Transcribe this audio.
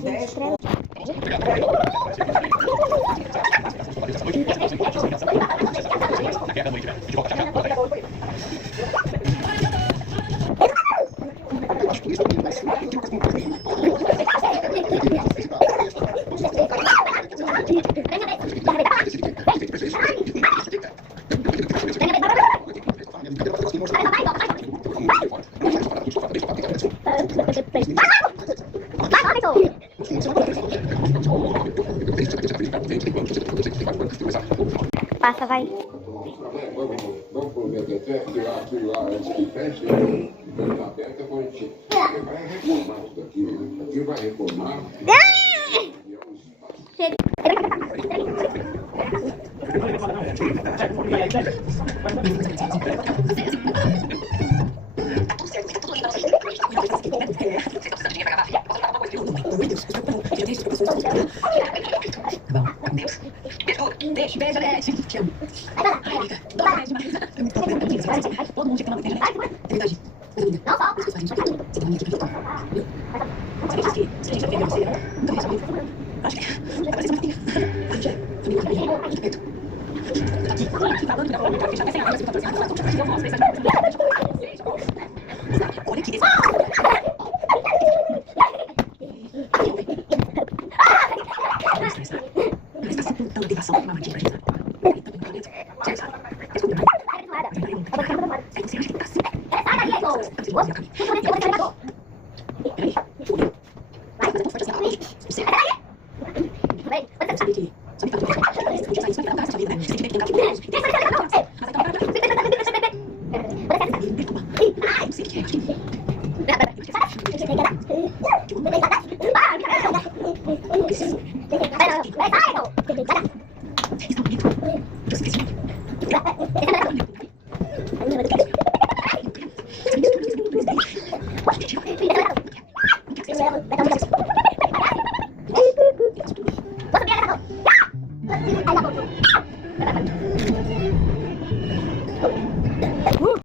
gente escreve. Passa, vai. Vamos prometer até tirar aquilo lá antes que feche, na aberta, a gente vai reformar isso daqui, né? Aqui vai reformar. Beijo, beijo, Alex. Te amo. Todo mundo tinha que tomar banho, é verdade. Não só. Você tem uma aqui pra viu? Você disse que se a gente já fez você, nunca fez comigo. Acho que tá parecendo uma filha. A gente é família de perto. Falando da forma pra fechar essa área, você tá fazendo. Olha que